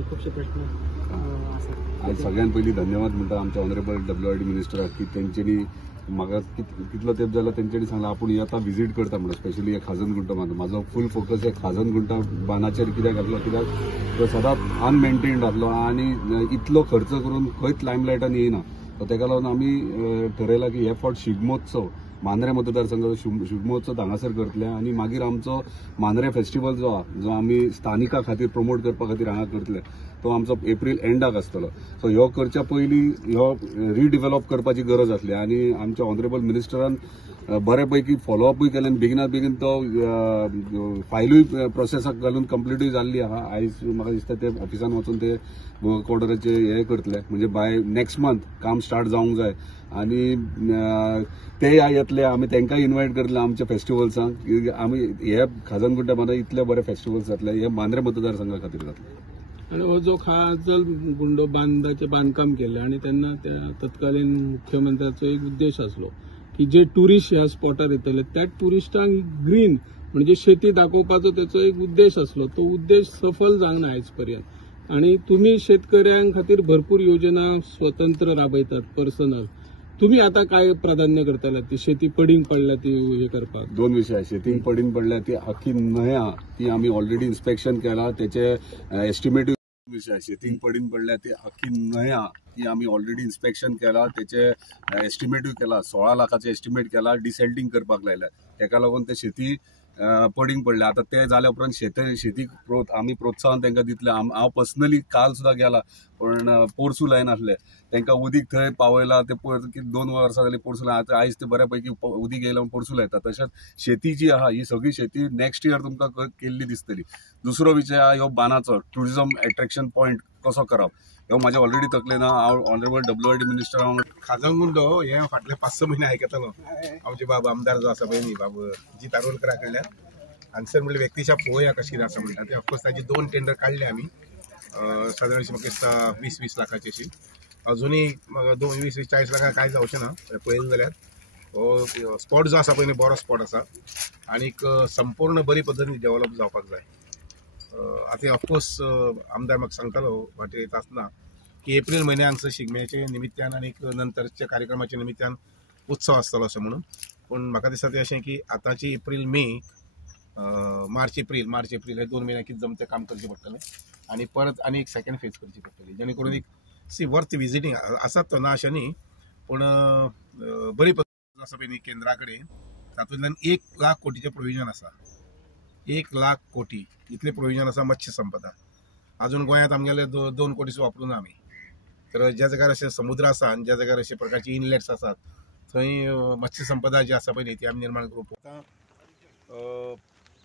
आनी खूबशे प्रश्न आसात। आज सगळ्यात पयलीं धन्यवाद म्हणटा आमच्या ऑनरेबल WID मिनिस्टराक की तेंच्यांनी म्हाका कितलो तेंप जाला तेंच्यांनी सांगला आपूण येता विजीट करता म्हणून स्पेशली हे खाजन गुंटा बांद म्हाजो फूल फोकस हे खाजन गुंटा बांदाचेर कित्याक घातलो कित्याक तो सदांच अनमेंटेन्ड आसलो आनी इतलो खर्च करून खंयच लायमलायटान येयना तेका लागून आमी ठरयला की हे फावट शिगमोत्सव मांद्रे मतदारसंघाचो शिगमोत्सव हांगासर करतले आनी मागीर आमचो मांद्रे फेस्टिवल जो आहा जो आमी स्थानिका खातीर प्रमोट करपा खातीर हांगा करतले तो आमचो एप्रील एंडाक आसतलो। सो ह्यो करच्या पयलीं ह्यो रिडेव्हलप करपाची गरज आसली आनी आमच्या ऑनरेबल मिनिस्टरान बऱ्यापैकी फॉलोअपूय केलें आनी बेगिनात बेगीन तो फायलूय प्रोसेसाक घालून कंप्लीटूय जाल्ली आहा। आयज म्हाका दिसता ते ऑफिसान वचून ते वर्क ऑर्डराचे हे करतले म्हणजे बाय नेक्स्ट मंथ काम स्टार्ट जावंक जाय आनी ते येतले आमी तांकांय इन्वायट करतले आमच्या फेस्टिवल्सांक आमी हे खाजन गुंटा बांदा इतले बरे फेस्टिवल्स जातले हे मांद्रे मतदारसंघा खातीर जातले। आणि हो जो खाजल गुंडो बांदाचे बांदकाम केले आणि त्यांना त्या तत्कालीन मुख्यमंत्र्याचो एक उद्देश असलो की जे टुरिस्ट ह्या स्पॉटार येतले त्या टुरिस्टांक ग्रीन म्हणजे शेती दाखोवपाचो त्याचो एक उद्देश असलो तो उद्देश सफल जावंक ना आयज पर्यंत आणि तुम्ही शेतकऱ्यांक खातीर भरपूर योजना स्वतंत्र राबयतात पर्सनल तुम्ही आता काय प्राधान्य करताले ती शेती पडींग पडल्या ती हे करपाक दोन विषय शेतींग पडींग पडल्या ती आखी न्हया ती आमी ऑलरेडी इन्स्पेक्शन केला त्याचे एस्टिमेटिव्ह विषय शेतींग पडींग पडल्या ती आखी न्हया ती आमी ऑलरेडी इन्स्पेक्शन केला त्याचे एस्टिमेटिव्ह केला 16 लाखाचे एस्टिमेट केला डिसेल्टिंग करपाक लायल्या तेका लागून ते शेती पडींग पडले आता ते जाल्या उपरांत शेतीक आमी प्रोत्साहन तांकां दितले हांव पर्सनली काल सुद्दां गेला पण पोरसू लायन आसले तांकां उदीक थंय पावयला ते 2 वर्सां जाली पोरसू लायन आयज ते बऱ्यापैकी उदीक येयला पोरसू लायता तशेंच शेती जी आहा ही सगळी शेती नेक्स्ट इयर तुमकां केल्ली दिसतली। दुसरो विशय आहा ह्यो बानाचो टुरिझम एट्रॅक्शन पॉयंट कसो करप ह्यो म्हाज्या ऑलरेडी तकलेन हांव ऑनरेबल WID मिनिस्टर खाजन गुंडो हे फाटले 5-6 महिने आयकतालो आमचे बाब आमदार जो आसा पळय न्ही बाब जी तारोलकरा कडल्यान हांगसर म्हणले व्यक्तिशा पळोवया कशी कितें आसा म्हणटा ते ऑफकोर्स ताजी 2 टेंडर काडले आमी सादारण म्हाका दिसता 20-20 लाखाची अशी अजुनूय 20-40 लाखां कांय जावचें ना पळयलें जाल्यार हो स्पॉट जो आसा पळय न्ही बरो स्पॉट आसा आनीक संपूर्ण बरी पद्दतीन डेव्हलप जावपाक जाय। आता ऑफकोर्स आमदार म्हाका सांगतालो वाटेर येता आसतना की एप्रील म्हयन्या हांगसर शिगम्याचे निमित्यान आनी नंतरच्या कार्यक्रमाच्या निमित्यान उत्सव आसतलो असो म्हणून पूण म्हाका दिसता ते अशें की आतांची एप्रील मे मार्च एप्रील हे 2 म्हयन्या कितें जमतें काम करचें पडटलें आनी परत आनी एक सेकंड फेज करची पडटली जेणे करून एक वर्थ विजिटींग आसात तो ना अशें न्ही पूण बरी पद्दत आसा पळय न्ही केंद्रा कडेन तातूंतल्यान 1 लाख कोटीचें प्रोविजन आसा 1 लाख कोटी इतले प्रोविजन आसा मत्स्य संपदा अजून गोंयांत आमगेले 2 कोटीच वापरून आमी तर ज्या जाग्यार अशे समुद्र आसा आनी ज्या जाग्यार अशे प्रकारचे इनलेट्स आसात थंय मत्स्य संपदा जी आसा पळय न्ही ती आमी निर्माण करूंक आतां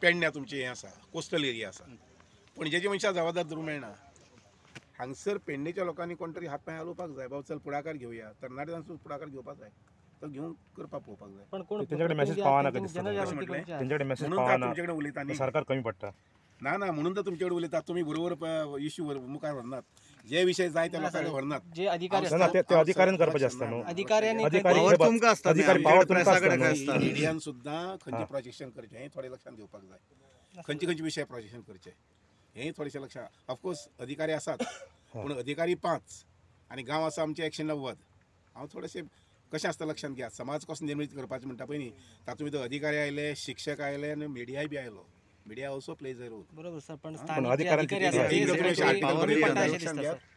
पेडण्या तुमचें हें आसा कोस्टल एरिया आसा पूण जेचे मनशाक जबाबदार धरूंक मेळना हांगसर पेडणेच्या लोकांनी कोण तरी हात पांय हालोवपाक जाय बाबा चल फुडाकार घेवया तरणाट्यांचो फुडाकार घेवपाक जाय तो घेवन करपाक पळोवपाक जाय पण कोण तेंच्याकडे मेसेज पावना तेंच्याकडे मेसेज पावना तुमचे कडेन उलयता न्ही सरकार कमी पडटा ना म्हणून तर तुमचे कडेन उलयतात तुम्ही बरोबर इश्यू मुखार व्हरनात जे विषय जाय त्या लोकांकडे व्हरनात जे अधिकारी असतात ते अधिकाऱ्यान करपाचे असता न्हू अधिकाऱ्यांनी तुमकां असता अधिकारी पावर तुमकां असता मीडियान सुद्दां खंयचे प्रोजेक्शन करचें हें थोडें लक्षात घेवपाक जाय खंयचे विशय प्रोजेक्शन करचें हें थोडेशें लक्षात ऑफकोर्स अधिकारी आसात पूण अधिकारी 5 आनी गांव आसा आमचे 190 हांव थोडेशें कशें आसता लक्षात घेयात समाज कसो निर्मीत करपाचो म्हणटा पळय न्ही तातूंत भितर अधिकारी आयले शिक्षक आयले आनी मिडियाय बी आयलो media also plays a role बरोबर सर पण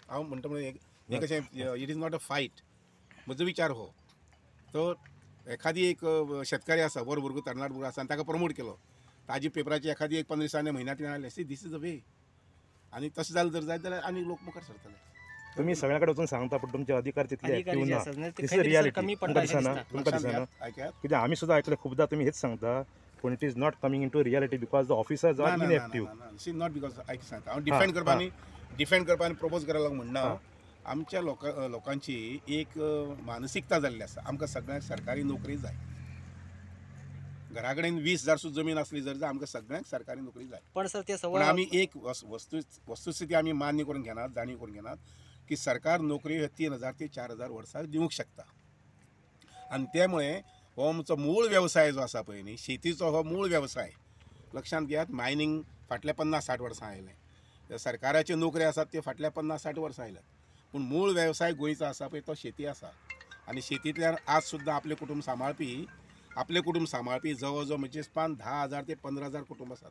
हांव म्हणटा म्हणजे हें कशें it is not a fight म्हजो विचार हो तो एखादी एक शेतकारी आसा बरो भुरगो तरणाटो भुरगो आसा आनी ताका प्रमोट केलो ताजी पेपराची एखादी एक 15 दिसांनी म्हयन्यांतल्यान आयले सी दीस इज अ वे आनी तशें जालें जर जायत जाल्यार आनी लोक मुखार सरतले तुम्ही सगळ्याकडे वचून सांगता पण तुमचे अधिकारी तितले ऍक्टिव्ह ना दिस इज रियालिटी तुमकां दिसना कित्याक आमी सुद्दां आयकले खूबदां तुमी हेच सांगता पण it is not coming into reality because the officers are inactive see not because आयक सांगता हांव डिफेंड करपानी प्रपोज करायला म्हणना आमच्या लोकांची एक मानसिकता जाल्ली आसा आमकां सगळ्यांक सरकारी नोकरी जाय घरा कडेन 20,000 सुद्दां जमीन आसली जर आमकां सगळ्यांक सरकारी नोकरी जाय पण आमी एक वस्तुस्थिती आमी मान्य करून घेनात जाणीव करून घेनात की सरकार नोकरी 3,000 ते 4,000 वर्साक दिवंक शकता आनी त्यामुळे हो आमचो मूळ व्यवसाय जो आसा पळय न्ही शेतीचो हो मूळ व्यवसाय लक्षांत घेयात मायनिंग फाटल्या 50-60 वर्सां आयलें सरकाराच्यो नोकरी आसात त्यो फाटल्या 50-60 वर्सां आयल्यात पूण मूळ वेवसाय गोंयचो आसा पळय तो शेती आसा आनी शेतींतल्यान आज सुद्दां आपले कुटुंब सांबाळपी जवळ जवळ म्हणजे 10,000 ते 15,000 कुटुंब आसात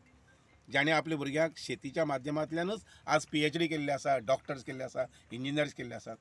ज्याणे आपल्या भुरग्यांक शेतीच्या माध्यमांतल्यानच आज PhD केल्ले आसा, डॉक्टर्स केल्ले आसा, इंजिनियर्स केल्ले आसात.